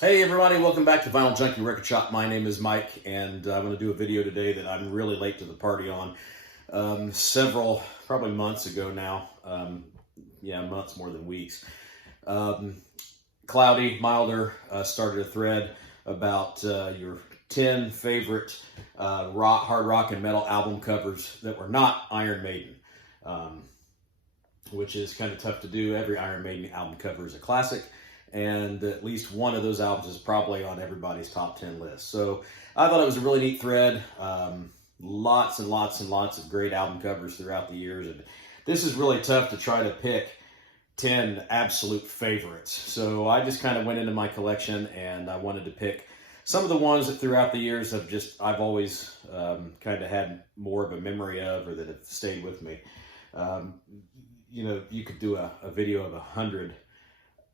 Hey everybody, welcome back to Vinyl Junkie Record Shop. My name is Mike, and I'm going to do a video today that I'm really late to the party on. Several, probably months ago now, months more than weeks. Cloudy, milder, started a thread about your 10 favorite hard rock and metal album covers that were not Iron Maiden, which is kind of tough to do. Every Iron Maiden album cover is a classic, and at least one of those albums is probably on everybody's top 10 list. So I thought it was a really neat thread. Lots and lots and lots of great album covers throughout the years, and this is really tough to try to pick 10 absolute favorites. So I just kind of went into my collection, and I wanted to pick some of the ones that throughout the years I've always kind of had more of a memory of, or that have stayed with me. You could do a video of 100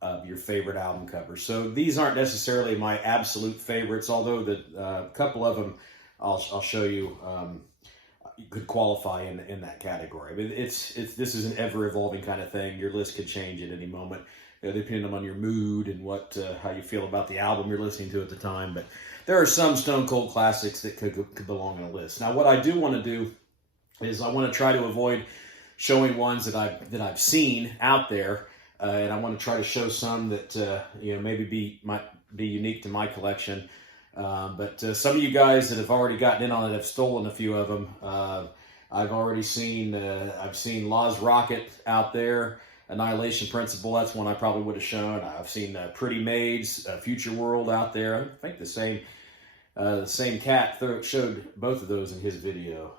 of your favorite album covers. So these aren't necessarily my absolute favorites, although a couple of them I'll show you could qualify in that category. I mean, this is an ever evolving kind of thing. Your list could change at any moment, depending on your mood and how you feel about the album you're listening to at the time. But there are some stone cold classics that could belong on a list. Now, what I do want to do is I want to try to avoid showing ones that I've seen out there. And I want to try to show some that maybe might be unique to my collection. But some of you guys that have already gotten in on it have stolen a few of them. I've already seen Law's Rocket out there, Annihilation Principle. That's one I probably would have shown. I've seen Pretty Maids, Future World out there. I think the same cat showed both of those in his video.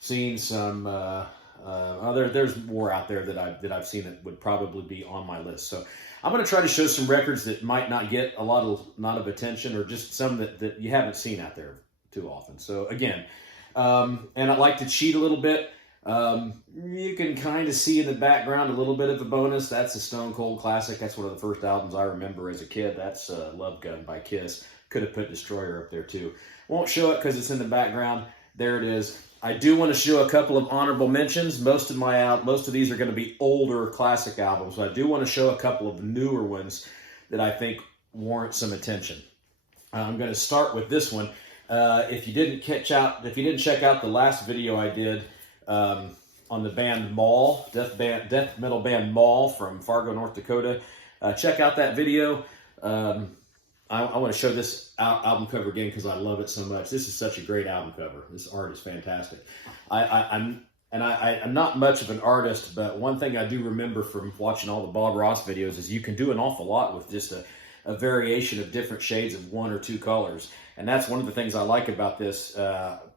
Seen some. There's more out there that I've seen that would probably be on my list. So I'm going to try to show some records that might not get a lot of attention, or just some that you haven't seen out there too often. So again, and I like to cheat a little bit. You can kind of see in the background a little bit of a bonus. That's a stone cold classic. That's one of the first albums I remember as a kid. That's Love Gun by Kiss. Could have put Destroyer up there too. Won't show it because it's in the background. There it is. I do want to show a couple of honorable mentions. Most of these are going to be older classic albums, but I do want to show a couple of newer ones that I think warrant some attention. I'm going to start with this one. If you didn't check out the last video I did on the band Maul, death metal band Maul from Fargo, North Dakota, check out that video. I want to show this album cover again because I love it so much. This is such a great album cover. This art is fantastic. I'm not much of an artist, but one thing I do remember from watching all the Bob Ross videos is you can do an awful lot with just a variation of different shades of one or two colors. And that's one of the things I like about this.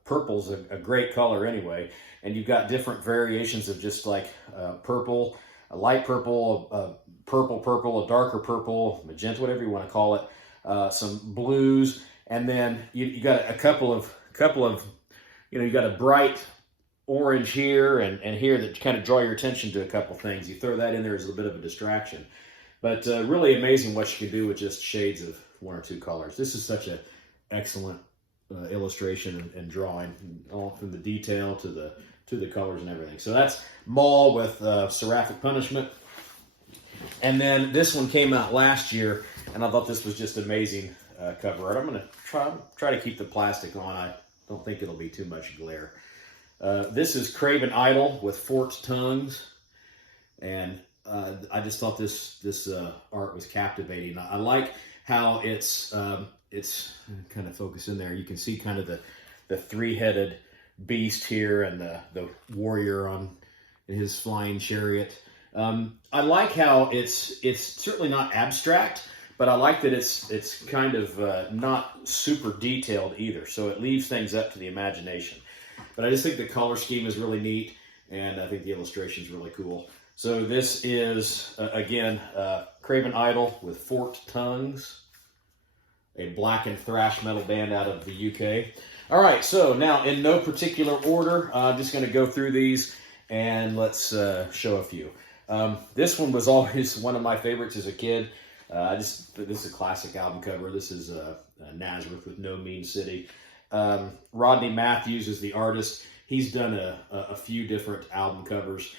Purple's a great color anyway. And you've got different variations of just like purple, a light purple, a purple, a darker purple, magenta, whatever you want to call it. Some blues, and then you got a couple of you got a bright orange here and here that kind of draw your attention to a couple things. You throw that in there as a bit of a distraction, but really amazing what you can do with just shades of one or two colors. This is such an excellent illustration and drawing, all from the detail to the colors and everything. So that's Maul with Seraphic Punishment. And then this one came out last year, and I thought this was just amazing cover art. I'm going to try to keep the plastic on. I don't think it'll be too much glare. This is Craven Idol with Forked Tongues, and I just thought this art was captivating. I like how it's kind of focused in there. You can see kind of the three-headed beast here, and the warrior in his flying chariot. I like how it's certainly not abstract, but I like that it's kind of not super detailed either. So it leaves things up to the imagination. But I just think the color scheme is really neat, and I think the illustration is really cool. So this is, again, Craven Idol with Forked Tongues, a black and thrash metal band out of the UK. All right, so now in no particular order, I'm just going to go through these, and let's show a few. This one was always one of my favorites as a kid. This is a classic album cover. This is Nazareth with No Mean City. Rodney Matthews is the artist. He's done a few different album covers.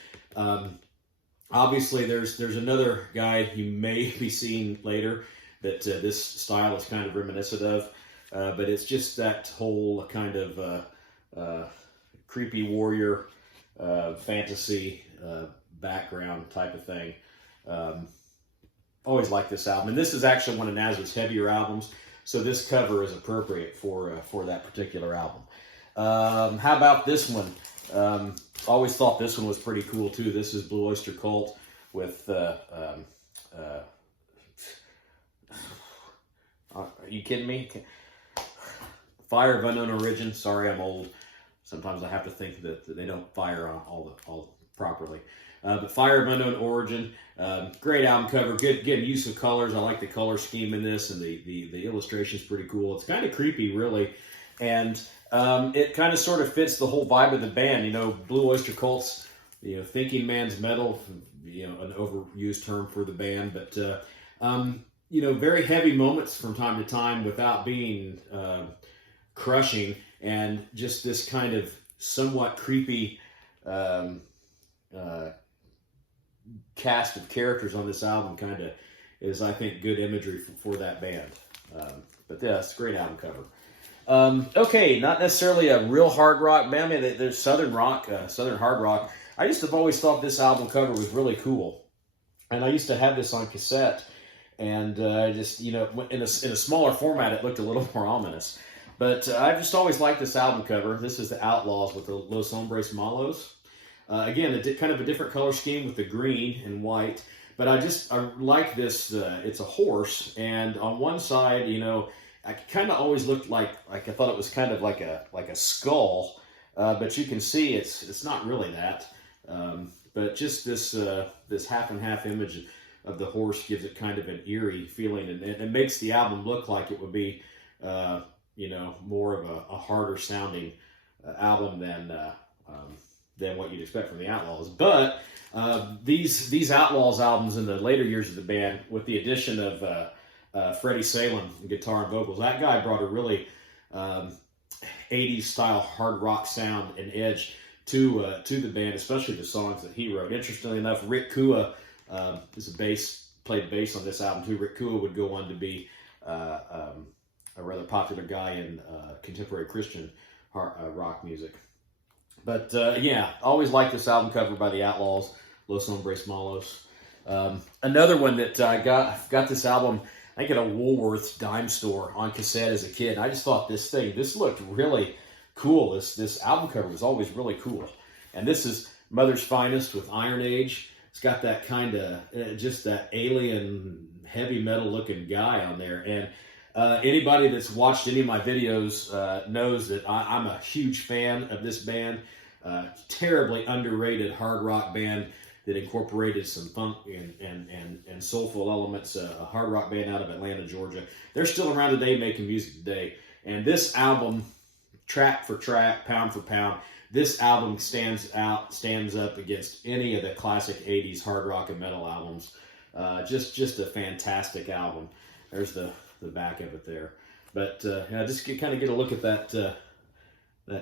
Obviously, there's another guy you may be seeing later that this style is kind of reminiscent of. But it's just that whole kind of creepy warrior fantasy background type of thing. Always like this album, and this is actually one of Nazareth's heavier albums, so this cover is appropriate for that particular album. How about this one? Always thought this one was pretty cool too. This is Blue Oyster Cult with are you kidding me? Fire of Unknown Origin. Sorry, I'm old. Sometimes I have to think that they don't fire on all properly. But Fire of Unknown Origin, great album cover. Good use of colors. I like the color scheme in this, and the illustration is pretty cool. It's kind of creepy, really, and it kind of sort of fits the whole vibe of the band. You know, Blue Oyster Cult's, you know, thinking man's metal. You know, an overused term for the band, but you know, very heavy moments from time to time without being crushing, and just this kind of somewhat creepy cast of characters on this album kind of is, I think, good imagery for that band. But yeah, it's a great album cover. Okay, not necessarily a real hard rock band. I mean, there's Southern rock, Southern hard rock. I just have always thought this album cover was really cool. And I used to have this on cassette. And just, you know, in a smaller format, it looked a little more ominous. But I've just always liked this album cover. This is the Outlaws with the Los Hombres Malos. Again, kind of a different color scheme with the green and white. But I like this. It's a horse. And on one side, you know, I kind of always looked like I thought it was kind of like a skull. But you can see it's not really that. But just this half and half image of the horse gives it kind of an eerie feeling, and it makes the album look like it would be, you know, more of a harder sounding album than what you'd expect from the Outlaws. But these Outlaws albums in the later years of the band, with the addition of Freddie Salem, guitar and vocals, that guy brought a really 80s style hard rock sound and edge to the band, especially the songs that he wrote. Interestingly enough, Rick Kua played bass on this album too. Rick Kua would go on to be a rather popular guy in contemporary Christian rock music. But yeah, always liked this album cover by the Outlaws, Los Hombres Malos. Another one that I got this album, I think, at a Woolworth's dime store on cassette as a kid. I just thought this looked really cool. This album cover was always really cool. And this is Mother's Finest with Iron Age. It's got that kind of, just that alien heavy metal looking guy on there. And anybody that's watched any of my videos knows that I'm a huge fan of this band. Terribly underrated hard rock band that incorporated some funk and soulful elements. A hard rock band out of Atlanta, Georgia. They're still around today making music today. And this album, track for track, pound for pound, this album stands up against any of the classic 80s hard rock and metal albums. Just a fantastic album. There's the back of it there. But yeah, just kind of get a look at that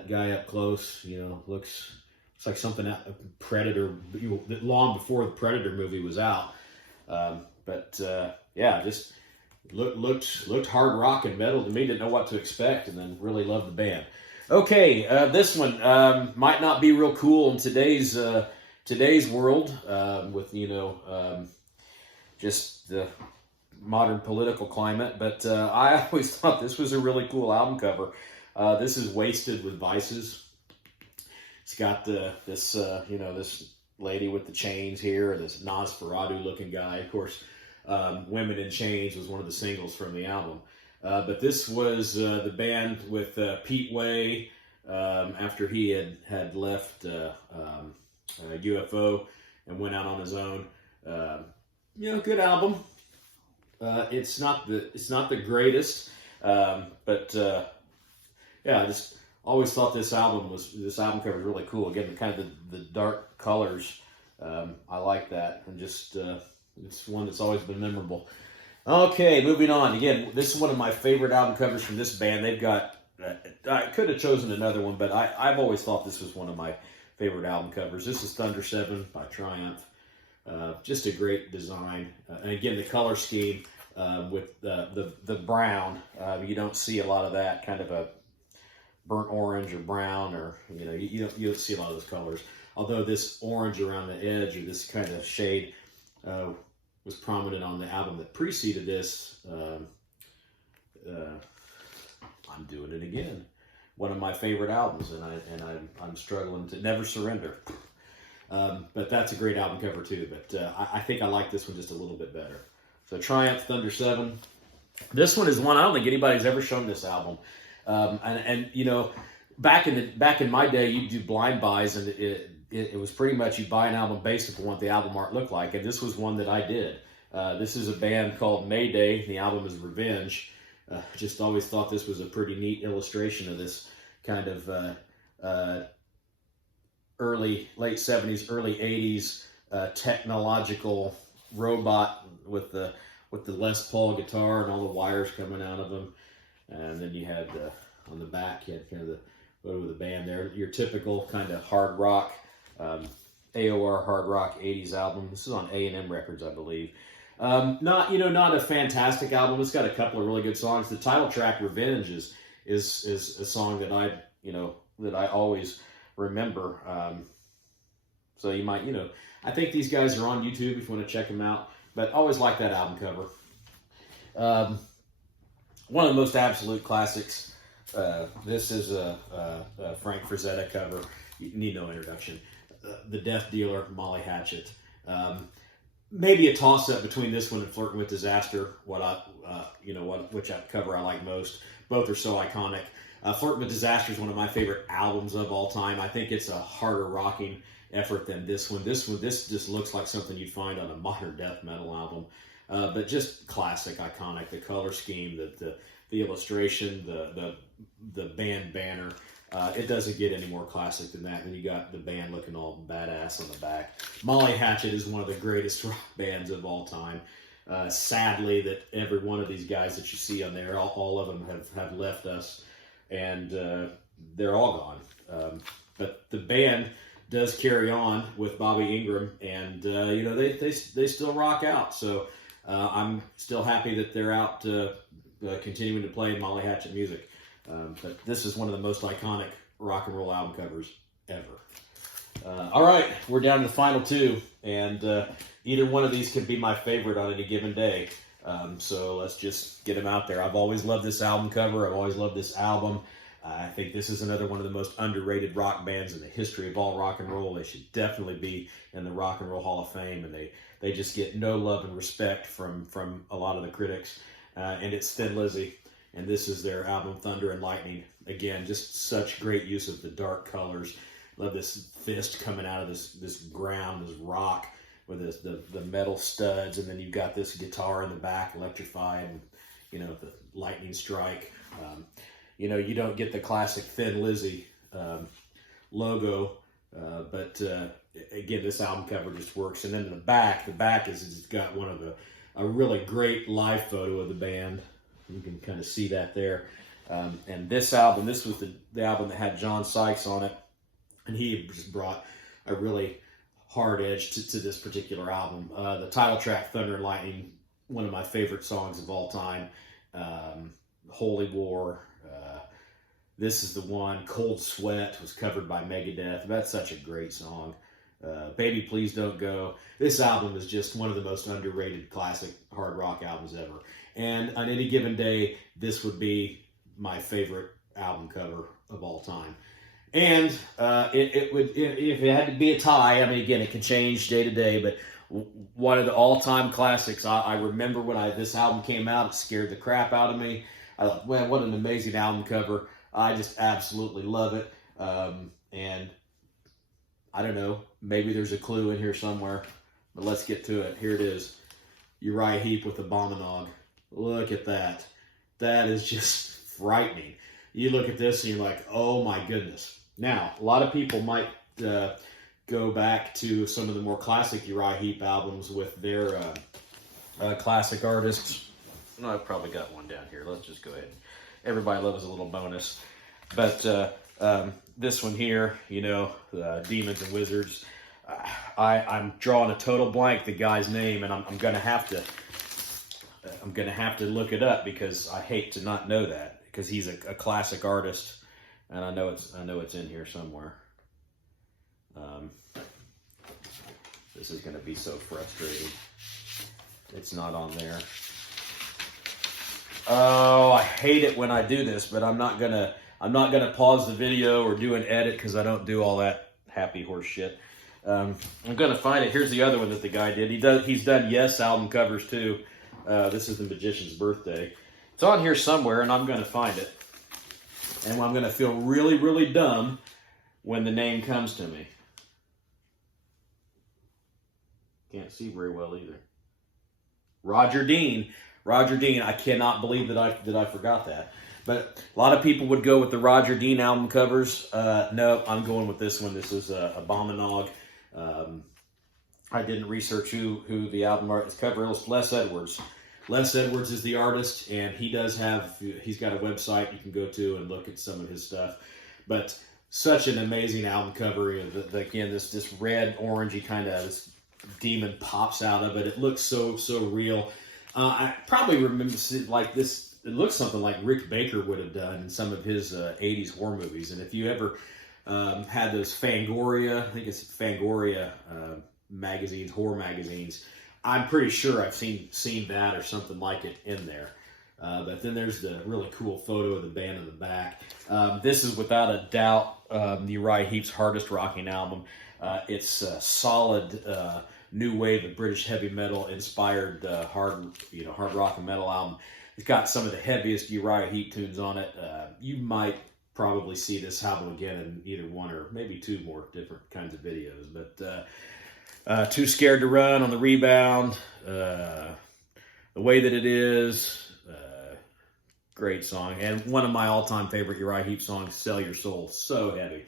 guy up close. You know, looks like something out of Predator, long before the Predator movie was out. But yeah, just looked hard rock and metal to me. Didn't know what to expect, and then really loved the band. Okay, this one might not be real cool in today's world with, you know, just the modern political climate, but I always thought this was a really cool album cover. This is Wasted with Vices. It's got this lady with the chains here, this Nosferatu looking guy. Of course, Women in Chains was one of the singles from the album. But this was the band with Pete Way after he had left UFO and went out on his own. You know, good album. It's not the greatest, but yeah, I just always thought this album cover was really cool. Again, kind of the dark colors, I like that, and just it's one that's always been memorable. Okay, moving on. Again, this is one of my favorite album covers from this band. They've got, I could have chosen another one, but I've always thought this was one of my favorite album covers. This is Thunder 7 by Triumph. Just a great design. And again, the color scheme with the brown. You don't see a lot of that kind of a burnt orange or brown, or you don't see a lot of those colors. Although this orange around the edge, or this kind of shade, was prominent on the album that preceded this. I'm doing it again. One of my favorite albums, and I'm struggling to Never Surrender. But that's a great album cover too. But I think I like this one just a little bit better. So Triumph Thunder 7. This one is one I don't think anybody's ever shown this album. And back in my day, you'd do blind buys, and it was pretty much you buy an album based upon what the album art looked like. And this was one that I did. This is a band called Mayday. The album is Revenge. Just always thought this was a pretty neat illustration of this kind of late 70s, early 80s technological robot with the Les Paul guitar and all the wires coming out of them. And then you had on the back, you had kind of the photo of the band there. Your typical kind of hard rock, AOR hard rock 80s album. This is on A&M Records, I believe. Not a fantastic album. It's got a couple of really good songs. The title track, Revenge, is a song that I always remember. So you might, I think these guys are on YouTube if you want to check them out. But always like that album cover. One of the most absolute classics. This is a Frank Frazetta cover. You need no introduction. The Death Dealer, Molly Hatchet. Maybe a toss-up between this one and Flirting with Disaster. Which cover I like most. Both are so iconic. Flirting with Disaster is one of my favorite albums of all time. I think it's a harder rocking effort than this one. This just looks like something you'd find on a modern death metal album. But just classic, iconic. The color scheme, the illustration, the band banner. It doesn't get any more classic than that. And you got the band looking all badass on the back. Molly Hatchet is one of the greatest rock bands of all time. Sadly, that every one of these guys that you see on there, all of them have left us, and they're all gone. But the band does carry on with Bobby Ingram, and they still rock out. So I'm still happy that they're out continuing to play Molly Hatchet music. But this is one of the most iconic rock and roll album covers ever. All right, we're down to the final two, and either one of these could be my favorite on any given day. So let's just get them out there. I've always loved this album cover. I've always loved this album. I think this is another one of the most underrated rock bands in the history of all rock and roll. They should definitely be in the Rock and Roll Hall of Fame, and they just get no love and respect from a lot of the critics. And it's Thin Lizzy. And this is their album, Thunder and Lightning. Again, just such great use of the dark colors. Love this fist coming out of this ground, this rock, with the metal studs. And then you've got this guitar in the back, electrified, and, the lightning strike. You don't get the classic Thin Lizzy logo. But again, this album cover just works. And then the back is got one of a really great live photo of the band. You can kind of see that there. And this album, this was the album that had John Sykes on it. And he just brought a really hard edge to this particular album. The title track, Thunder and Lightning, one of my favorite songs of all time. Holy War. This is the one. Cold Sweat was covered by Megadeth. That's such a great song. Baby Please Don't Go. This album is just one of the most underrated classic hard rock albums ever. And on any given day, this would be my favorite album cover of all time. And it would, if it had to be a tie, I mean, again, it can change day to day, but one of the all-time classics. I remember when this album came out, it scared the crap out of me. I thought, man, what an amazing album cover. I just absolutely love it. And I don't know, maybe there's a clue in here somewhere, but let's get to it. Here it is. Uriah Heep with the Abominog. Look at that. That is just frightening. You look at this and you're like, oh my goodness. Now, a lot of people might go back to some of the more classic Uriah Heep albums with their classic artists. No, I've probably got one down here. Let's just go ahead. Everybody loves a little bonus. But this one here, Demons and Wizards. I'm drawing a total blank, the guy's name, and I'm gonna have I'm going to have to look it up because I hate to not know that, because he's a classic artist, and I know it's in here somewhere. This is going to be so frustrating. It's not on there. Oh, I hate it when I do this, but I'm not gonna pause the video or do an edit because I don't do all that happy horse shit. I'm gonna find it. Here's the other one that the guy did. He's done Yes album covers too. This is The Magician's Birthday. It's on here somewhere, and I'm gonna find it. And I'm gonna feel really, really dumb when the name comes to me. Can't see very well either. Roger Dean. Roger Dean. I cannot believe that I forgot that. But a lot of people would go with the Roger Dean album covers. No, I'm going with this one. This is a Abominog. I didn't research who the album artist cover is. Les Edwards. Les Edwards is the artist, and he's got a website you can go to and look at some of his stuff. But such an amazing album cover. Again, this red, orangey kind of this demon pops out of it. It looks so real. I probably remember like this. It looks something like Rick Baker would have done in some of his 80s horror movies. And if you ever had those Fangoria, I think it's Fangoria magazines, horror magazines, I'm pretty sure I've seen that or something like it in there. But then there's the really cool photo of the band in the back. This is without a doubt Uriah Heep's hardest rocking album. It's a solid new wave of British heavy metal inspired hard rock and metal album. It's got some of the heaviest Uriah Heep tunes on it. You might probably see this album again in either one or maybe two more different kinds of videos. But Too Scared to Run on the Rebound, The Way That It Is, great song. And one of my all-time favorite Uriah Heep songs, Sell Your Soul, so heavy.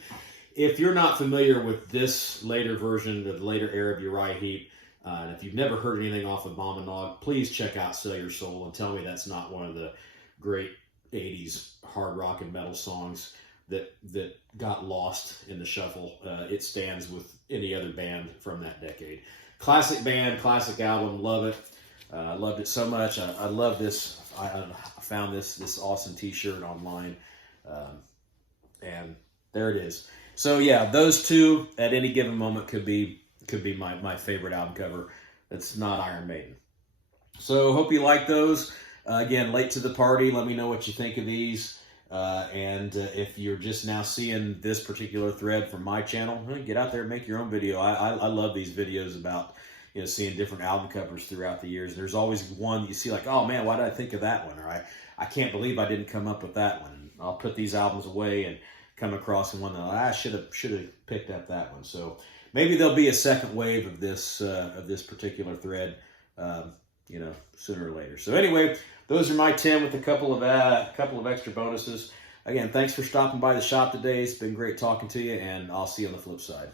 If you're not familiar with this later version, the later era of Uriah Heep, and if you've never heard anything off of Abominog, please check out Sell Your Soul and tell me that's not one of the great 80s hard rock and metal songs that got lost in the shuffle. It stands with any other band from that decade. Classic band, classic album, love it. I loved it so much. I love this. I found this awesome t-shirt online, and there it is. So yeah, those two at any given moment could be my favorite album cover. That's not Iron Maiden. So hope you like those. Again, late to the party. Let me know what you think of these. And if you're just now seeing this particular thread from my channel, get out there and make your own video. I love these videos about seeing different album covers throughout the years. There's always one you see like, oh man, why did I think of that one? Or I can't believe I didn't come up with that one. I'll put these albums away and come across one that I should have picked up that one. So maybe there'll be a second wave of this particular thread, sooner or later. So anyway, those are my 10 with a couple of extra bonuses. Again, thanks for stopping by the shop today. It's been great talking to you, and I'll see you on the flip side.